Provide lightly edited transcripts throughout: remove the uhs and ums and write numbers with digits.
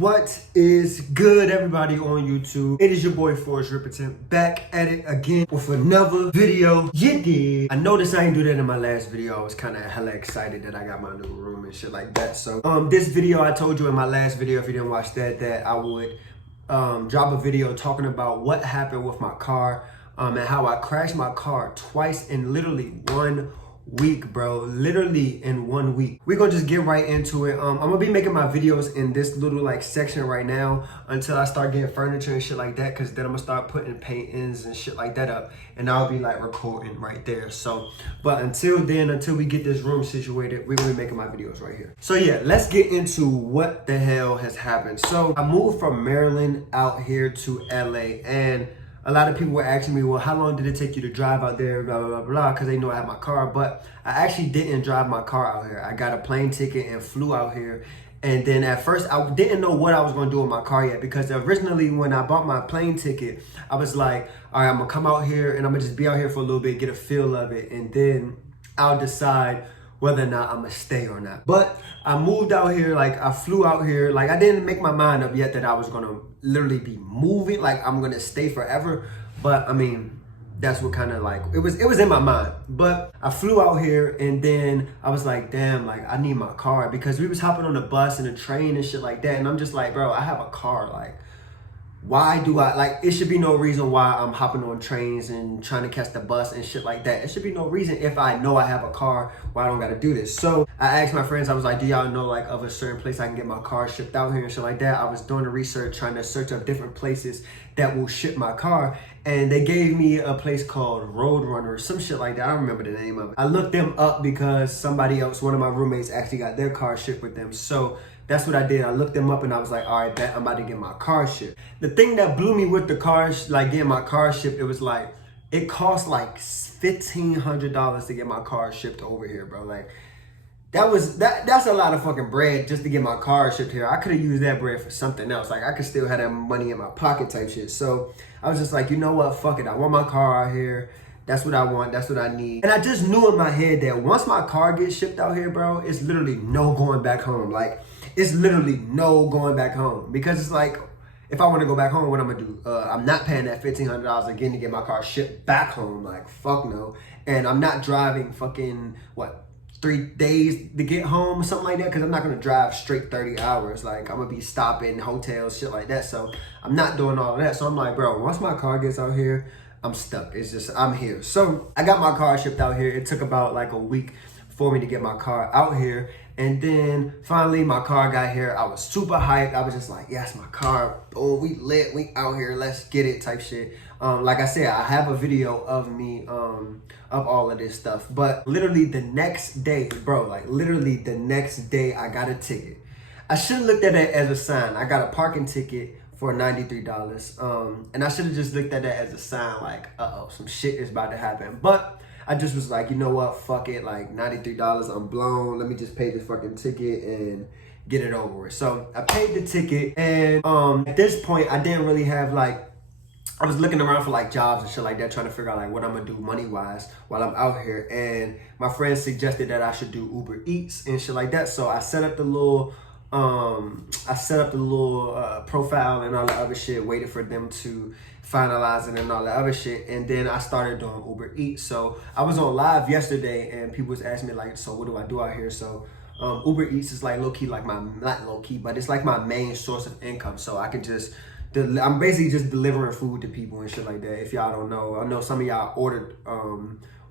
What is good, everybody on YouTube? It is your boy Forrest Ripperton back at it again with another video. You did. I noticed I didn't do that in my last video. I was kind of hella excited that I got my new room and shit like that. So this video, I told you in my last video, if you didn't watch that I would drop a video talking about what happened with my car and how I crashed my car twice in literally 1 week, bro. Literally in 1 week. We're gonna just get right into it. I'm gonna be making my videos in this little like section right now until I start getting furniture and shit like that, because then I'm gonna start putting paintings and shit like that up, and I'll be like recording right there. So but until then, until we get this room situated, we're gonna be making my videos right here. So yeah, let's get into what the hell has happened. So I moved from Maryland out here to LA, and a lot of people were asking me, well, how long did it take you to drive out there, blah, blah, blah, blah, because they know I have my car. But I actually didn't drive my car out here. I got a plane ticket and flew out here. And then at first, I didn't know what I was going to do with my car yet, because originally when I bought my plane ticket, I was like, all right, I'm going to come out here and I'm going to just be out here for a little bit, get a feel of it, and then I'll decide whether or not I'm gonna stay or not. But I moved out here, like I flew out here, like I didn't make my mind up yet that I was gonna literally be moving, like I'm gonna stay forever. But I mean, that's what kind of like, it was in my mind. But I flew out here, and then I was like, damn, like I need my car, because we was hopping on the bus and the train and shit like that. And I'm just like, bro, I have a car, like, why do I, like, it should be no reason why I'm hopping on trains and trying to catch the bus and shit like that. It should be no reason, if I know I have a car, why I don't gotta do this. So I asked my friends, I was like, do y'all know like of a certain place I can get my car shipped out here and shit like that? I was doing the research, trying to search up different places that will ship my car, and they gave me a place called Roadrunner or some shit like that. I don't remember the name of it. I looked them up because somebody else, one of my roommates, actually got their car shipped with them. So that's what I did. I looked them up and I was like, all right, bet I'm about to get my car shipped. The thing that blew me with the car, like getting my car shipped, it was like, it cost like $1,500 to get my car shipped over here, bro. Like, that's a lot of fucking bread just to get my car shipped here. I could have used that bread for something else. Like, I could still have that money in my pocket type shit. So I was just like, you know what, fuck it. I want my car out here. That's what I want. That's what I need. And I just knew in my head that once my car gets shipped out here, bro, it's literally no going back home. Like, it's literally no going back home, because it's like, if I want to go back home, what I'm gonna do? I'm not paying that $1,500 again to get my car shipped back home. Like, fuck no. And I'm not driving fucking, what, 3 days to get home or something like that, because I'm not gonna drive straight 30 hours. Like, I'm gonna be stopping hotels, shit like that. So I'm not doing all of that. So I'm like, bro, once my car gets out here, I'm stuck. It's just, I'm here. So I got my car shipped out here. It took about like a week for me to get my car out here. And then finally my car got here. I was super hyped. I was just like, yes, my car. Oh, we lit. We out here. Let's get it type shit. Like I said, I have a video of me of all of this stuff. But literally the next day, bro, like literally the next day I got a ticket. I should have looked at it as a sign. I got a parking ticket for $93. And I should have just looked at that as a sign, like, uh-oh, some shit is about to happen. But I just was like, you know what, fuck it, like $93, I'm blown. Let me just pay this fucking ticket and get it over with. So I paid the ticket, and at this point, I didn't really have like, I was looking around for like jobs and shit like that, trying to figure out like what I'm gonna do money-wise while I'm out here. And my friends suggested that I should do Uber Eats and shit like that. So I set up the little profile and all the other shit, waited for them to finalize it and all the other shit, and then I started doing Uber Eats. So I was on live yesterday, and people was asking me like, so what do I do out here? So Uber Eats is like low-key, like my, not low-key, but it's like my main source of income. So I can just, I'm basically just delivering food to people and shit like that. If y'all don't know, I know some of y'all ordered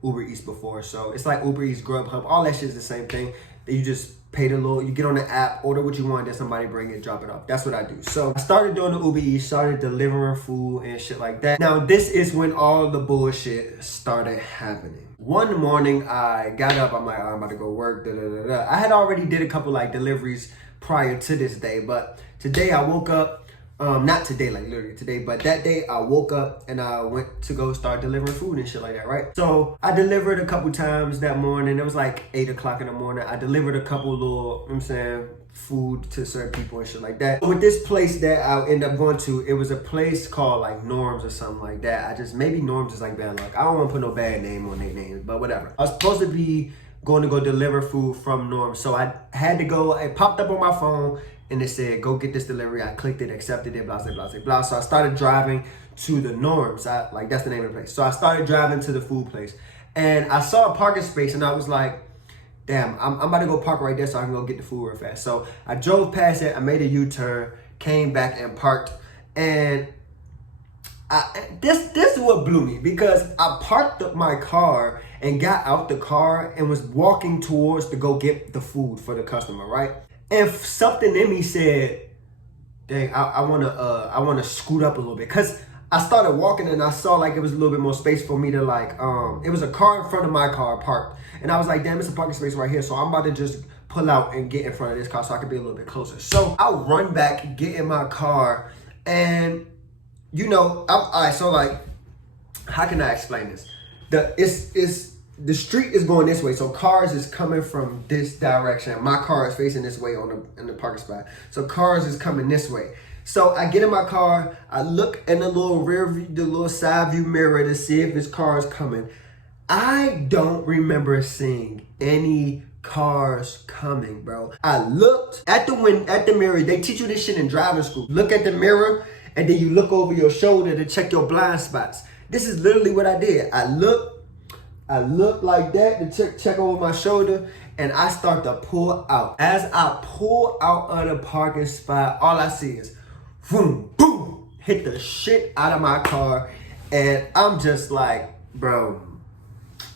Uber Eats before. So it's like Uber Eats, Grubhub, all that shit is the same thing. You just pay the little, you get on the app, order what you want, then somebody bring it, drop it off. That's what I do. So I started doing the Uber Eats, started delivering food and shit like that. Now this is when all the bullshit started happening. One morning I got up, I'm like, oh, I'm about to go work, da, da, da, da. I had already did a couple like deliveries prior to this day, but today I woke up, not today, like literally today, but that day I woke up and I went to go start delivering food and shit like that, right? So I delivered a couple times that morning. It was like 8 o'clock in the morning. I delivered a couple little, you know what I'm saying, food to certain people and shit like that. With this place that I ended up going to, it was a place called like Norms or something like that. Maybe Norms is like bad luck. I don't want to put no bad name on their names, but whatever. I was supposed to be going to go deliver food from Norms. So I had to go, it popped up on my phone and it said, go get this delivery. I clicked it, accepted it, blah, blah, blah, blah, blah. So I started driving to the Norms. Like, that's the name of the place. So I started driving to the food place. And I saw a parking space, and I was like, damn, I'm about to go park right there so I can go get the food real fast. So I drove past it. I made a U-turn, came back and parked. And this is what blew me, because I parked up my car and got out the car and was walking towards to go get the food for the customer, right? And something in me said, dang, I wanna scoot up a little bit, because I started walking and I saw like it was a little bit more space for me to like, it was a car in front of my car parked. And I was like, damn, it's a parking space right here. So I'm about to just pull out and get in front of this car so I can be a little bit closer. So I run back, get in my car, and you know, all right, so like, how can I explain this? The street is going this way, so cars is coming from this direction. My car is facing this way in the parking spot. So cars is coming this way. So I get in my car, I look in the little rear view, the little side view mirror to see if this car is coming. I don't remember seeing any cars coming, bro. I looked at the mirror. They teach you this shit in driving school. Look at the mirror, and then you look over your shoulder to check your blind spots. This is literally what I did. I look like that to check over my shoulder, and I start to pull out. As I pull out of the parking spot, all I see is boom, boom, hit the shit out of my car. And I'm just like, bro,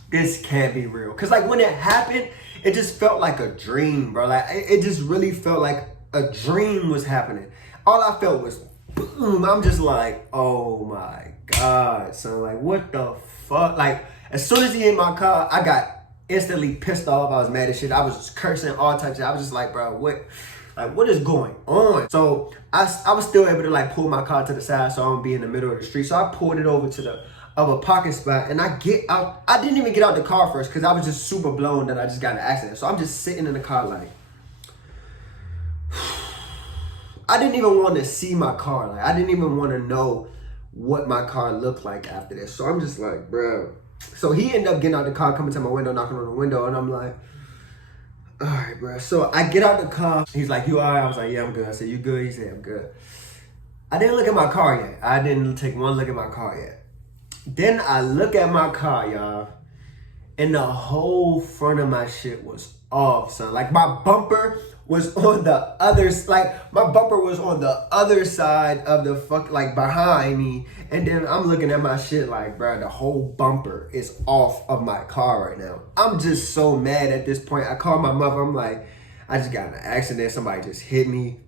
this can't be real. Cause like when it happened, it just felt like a dream, bro. Like it just really felt like a dream was happening. All I felt was boom. I'm just like, oh my God, son. Like, what the fuck? Like, as soon as he hit my car, I got instantly pissed off. I was mad as shit. I was just cursing, all types of shit. I was just like, bro, what is going on? So I was still able to like pull my car to the side so I don't be in the middle of the street. So I pulled it over to the other parking spot, and I get out. I didn't even get out the car first because I was just super blown that I just got in an accident. So I'm just sitting in the car like, I didn't even want to see my car. Like, I didn't even want to know what my car looked like after this. So I'm just like, bro. So he ended up getting out the car, coming to my window, knocking on the window, and I'm like, all right, bro. So I get out the car. He's like, you all right? I was like, yeah, I'm good. I said, you good? He said, I'm good. I didn't look at my car yet. I didn't take one look at my car yet. Then I look at my car, y'all, and the whole front of my shit was off, son. Like, my bumper was on the other, my bumper was on the other side of the like behind me. And then I'm looking at my shit like, bro, the whole bumper is off of my car right now. I'm just so mad at this point. I called my mother. I'm like, I just got in an accident. Somebody just hit me.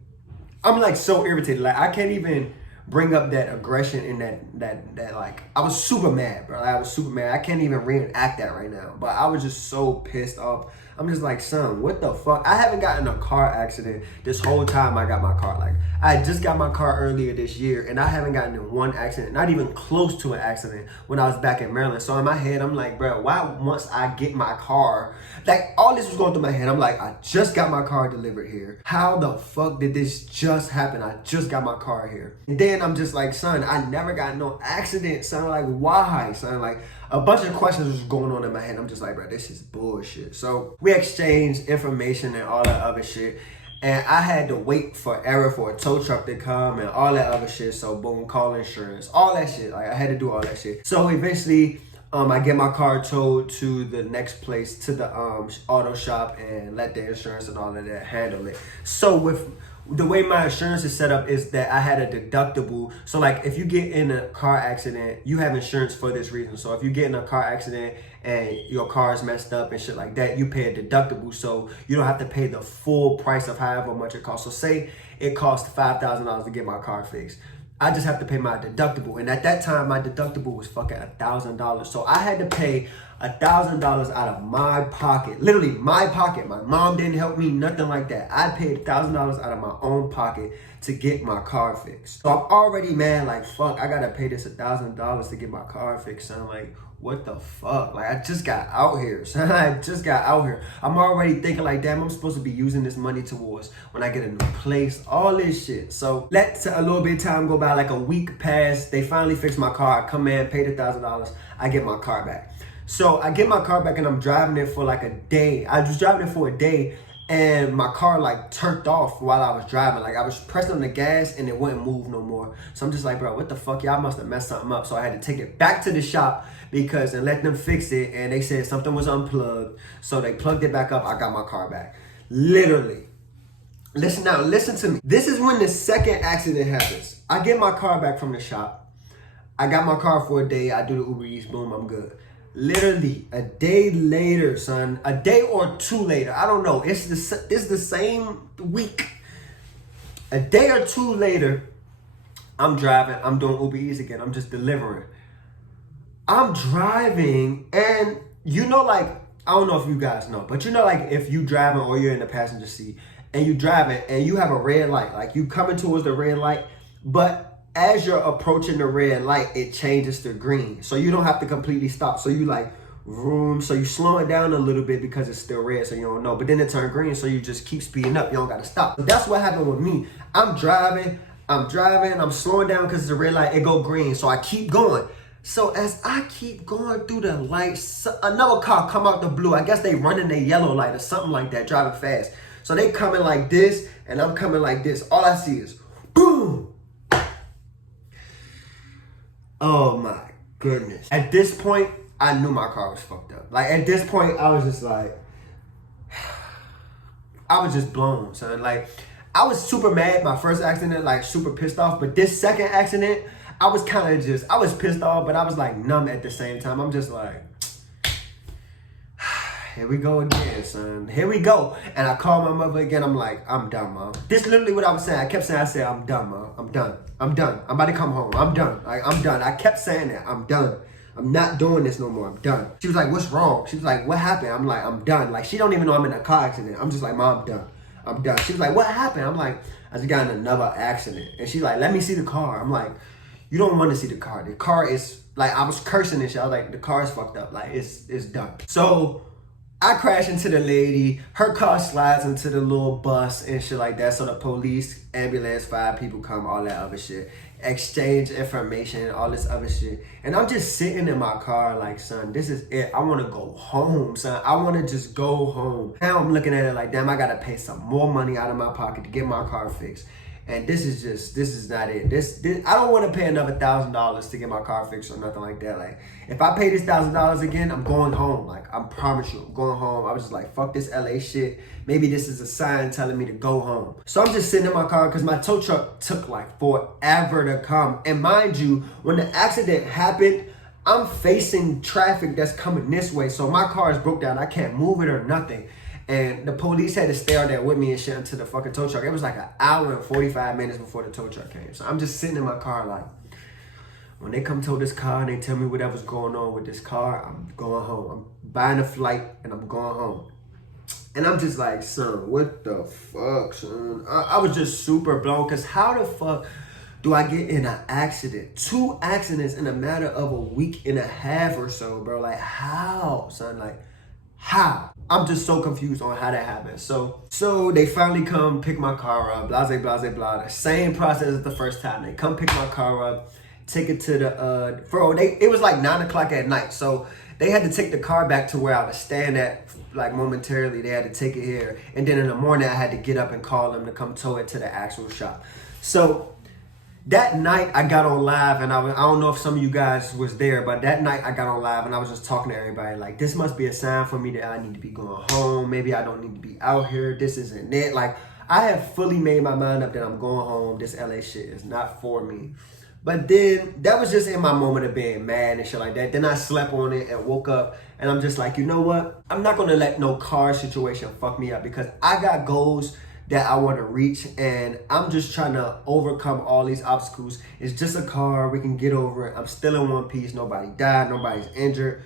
I'm like so irritated. Like, I can't even bring up that aggression and that like, I was super mad, bro. I was super mad. I can't even reenact that right now. But I was just so pissed off. I'm just like, son, what the fuck? I haven't gotten a car accident this whole time I got my car. Like, I just got my car earlier this year, and I haven't gotten in one accident, not even close to an accident, when I was back in Maryland. So in my head, I'm like, bro, why once I get my car, like, all this was going through my head. I'm like, I just got my car delivered here. How the fuck did this just happen? I just got my car here. And then I'm just like, son, I never got no accident, son. Like, why, son? Like, a bunch of questions was going on in my head. I'm just like, bro, this is bullshit. So we exchanged information and all that other shit. And I had to wait forever for a tow truck to come and all that other shit. So boom, call insurance, all that shit. Like, I had to do all that shit. So eventually, I get my car towed to the next place, to the auto shop, and let the insurance and all of that handle it. So with the way my insurance is set up is that I had a deductible. So like, if you get in a car accident, you have insurance for this reason. So if you get in a car accident and your car is messed up and shit like that, you pay a deductible. So you don't have to pay the full price of however much it costs. So say it cost $5,000 to get my car fixed. I just have to pay my deductible. And at that time, my deductible was fucking $1,000. So I had to pay $1,000 out of my pocket, literally my pocket. My mom didn't help me, nothing like that. I paid $1,000 out of my own pocket to get my car fixed. So I'm already mad, like, fuck, I gotta pay this $1,000 to get my car fixed. So I'm like, what the fuck? Like, I just got out here, son. I just got out here. I'm already thinking like, damn, I'm supposed to be using this money towards when I get a new place, all this shit. So let a little bit of time go by, like a week passed. They finally fixed my car. I come in, pay the $1,000. I get my car back. So I get my car back and I'm driving it for like a day. I was driving it for a day, and my car like turned off while I was driving. Like I was pressing on the gas and it wouldn't move no more. So I'm just like, bro, what the fuck? Y'all must have messed something up. So I had to take it back to the shop and let them fix it. And they said something was unplugged. So they plugged it back up. I got my car back. Literally. Listen to me. This is when the second accident happens. I get my car back from the shop. I got my car for a day. I do the Uber Eats. Boom, I'm good. Literally a day later, son, a day or two later, I don't know. It's the same week. A day or two later, I'm driving. I'm doing Uber Eats again. I'm just delivering. I'm driving, and you know, like, I don't know if you guys know, but you know, like, if you driving or you're in the passenger seat and you driving and you have a red light, like you coming towards the red light, but as you're approaching the red light, it changes to green. So you don't have to completely stop. So you like vroom. So you slow it down a little bit because it's still red, so you don't know. But then it turned green, so you just keep speeding up. You don't got to stop. But that's what happened with me. I'm driving, I'm slowing down because it's a red light. It go green, so I keep going. So as I keep going through the lights, another car come out the blue. I guess they running their yellow light or something like that, driving fast. So they coming like this, and I'm coming like this. All I see is boom. Oh my goodness. At this point, I knew my car was fucked up. Like at this point, I was just like, I was just blown, son. Like I was super mad my first accident, like super pissed off. But this second accident, I was kind of I was pissed off, but I was like numb at the same time. I'm just like, here we go again, son. Here we go. And I called my mother again. I'm like, I'm done, Mom. This is literally what I was saying. I kept saying, I'm done, Mom. I'm done. I'm done. I'm about to come home. I'm done. Like, I'm done. I kept saying that. I'm done. I'm not doing this no more. I'm done. She was like, what's wrong? She was like, what happened? I'm like, I'm done. Like, she don't even know I'm in a car accident. I'm just like, Mom, I'm done. I'm done. She was like, what happened? I'm like, I just got in another accident. And she's like, let me see the car. I'm like, you don't want to see the car. The car is, like, I was cursing and shit. I was like, the car is fucked up. Like, it's done. So I crash into the lady. Her car slides into the little bus and shit like that. So the police, ambulance, 5 people come, all that other shit. Exchange information, all this other shit. And I'm just sitting in my car like, son, this is it. I want to go home, son. I want to just go home. Now I'm looking at it like, damn, I got to pay some more money out of my pocket to get my car fixed. And this is not it. This I don't want to pay another $1,000 to get my car fixed or nothing like that. Like, if I pay this $1,000 again, I'm going home. Like, I promise you, I'm going home. I was just like, fuck this LA shit. Maybe this is a sign telling me to go home. So I'm just sitting in my car because my tow truck took like forever to come. And mind you, when the accident happened, I'm facing traffic that's coming this way. So my car is broke down. I can't move it or nothing. And the police had to stay out there with me and shit until the fucking tow truck. It was like an hour and 45 minutes before the tow truck came. So I'm just sitting in my car like, when they come tow this car and they tell me whatever's going on with this car, I'm going home. I'm buying a flight and I'm going home. And I'm just like, son, what the fuck, son? I was just super blown because how the fuck do I get in an accident? 2 accidents in a matter of a week and a half or so, bro. Like, how, son? Like, how? I'm just so confused on how that happened. So they finally come pick my car up, blah, blah, blah, blah. The same process as the first time. They come pick my car up, take it to the, it was like 9 o'clock at night. So they had to take the car back to where I was staying at, like momentarily. They had to take it here. And then in the morning, I had to get up and call them to come tow it to the actual shop. So that night I got on live, and I don't know if some of you guys was there, but that night I got on live and I was just talking to everybody like, this must be a sign for me that I need to be going home. Maybe I don't need to be out here. This isn't it. Like, I have fully made my mind up that I'm going home. This LA shit is not for me. But then that was just in my moment of being mad and shit like that. Then I slept on it and woke up and I'm just like, you know what? I'm not going to let no car situation fuck me up because I got goals that I want to reach, and I'm just trying to overcome all these obstacles. It's just a car. We can get over it. I'm still in one piece. Nobody died. Nobody's injured.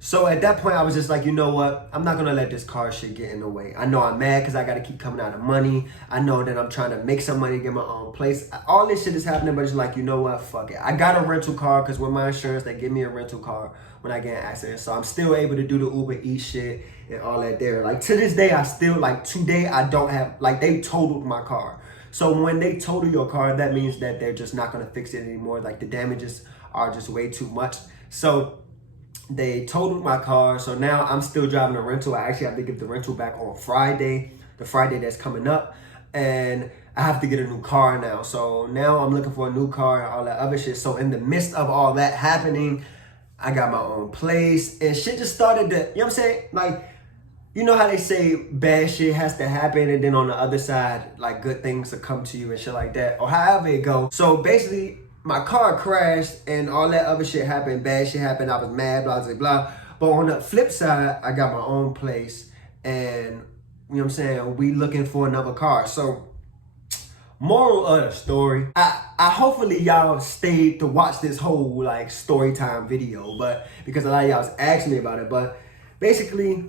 So at that point, I was just like, you know what? I'm not going to let this car shit get in the way. I know I'm mad because I got to keep coming out of money. I know that I'm trying to make some money to get my own place. All this shit is happening, but it's like, you know what? Fuck it. I got a rental car because with my insurance, they give me a rental car when I get in an accident. So I'm still able to do the Uber Eats shit and all that there. Like, to this day, I still, like, today, I don't have, like, they totaled my car. So when they total your car, that means that they're just not going to fix it anymore. Like, the damages are just way too much. So they totaled my car. So now I'm still driving a rental. I actually have to give the rental back on Friday. the Friday that's coming up. And I have to get a new car now. So now I'm looking for a new car and all that other shit. So in the midst of all that happening, I got my own place and shit just started to, you know what I'm saying? Like, you know how they say bad shit has to happen and then on the other side, like good things will come to you and shit like that, or however it go. So basically, my car crashed and all that other shit happened, bad shit happened, I was mad, blah, blah, blah. But on the flip side, I got my own place and, you know what I'm saying, we looking for another car. So, moral of the story, I hopefully y'all stayed to watch this whole like story time video, but because a lot of y'all was asking me about it, but basically,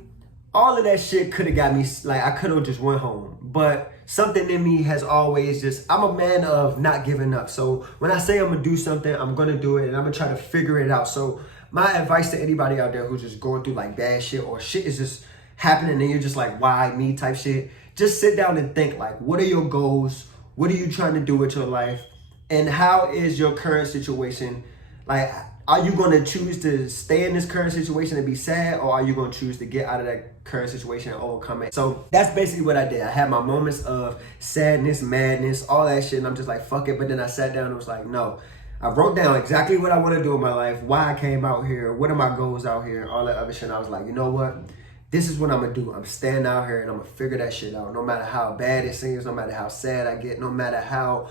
all of that shit could have got me, like I could have just went home. But something in me has always just, I'm a man of not giving up. So when I say I'm gonna do something, I'm gonna do it and I'm gonna try to figure it out. So my advice to anybody out there who's just going through like bad shit or shit is just happening and you're just like, why me type shit, just sit down and think like, what are your goals? What are you trying to do with your life? And how is your current situation? Like, are you going to choose to stay in this current situation and be sad, or are you going to choose to get out of that current situation and overcome it? So that's basically what I did. I had my moments of sadness, madness, all that shit, and I'm just like, fuck it. But then I sat down and was like, no. I wrote down exactly what I want to do in my life, why I came out here, what are my goals out here, all that other shit. And I was like, you know what? This is what I'm going to do. I'm staying out here and I'm going to figure that shit out. No matter how bad it seems, no matter how sad I get, no matter how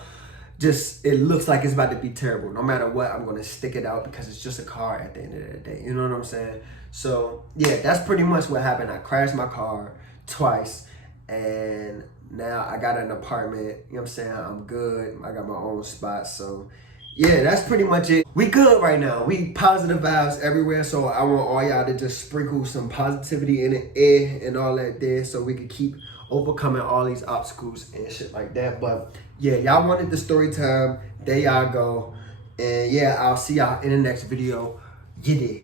just it looks like it's about to be terrible. No matter what, I'm going to stick it out because it's just a car at the end of the day. You know what I'm saying? So, yeah, that's pretty much what happened. I crashed my car twice and now I got an apartment. You know what I'm saying? I'm good. I got my own spot. So, yeah, that's pretty much it. We good right now. We positive vibes everywhere. So I want all y'all to just sprinkle some positivity in the air and all that there so we can keep overcoming all these obstacles and shit like that. But yeah, y'all wanted the story time. There y'all go. And yeah, I'll see y'all in the next video. You did.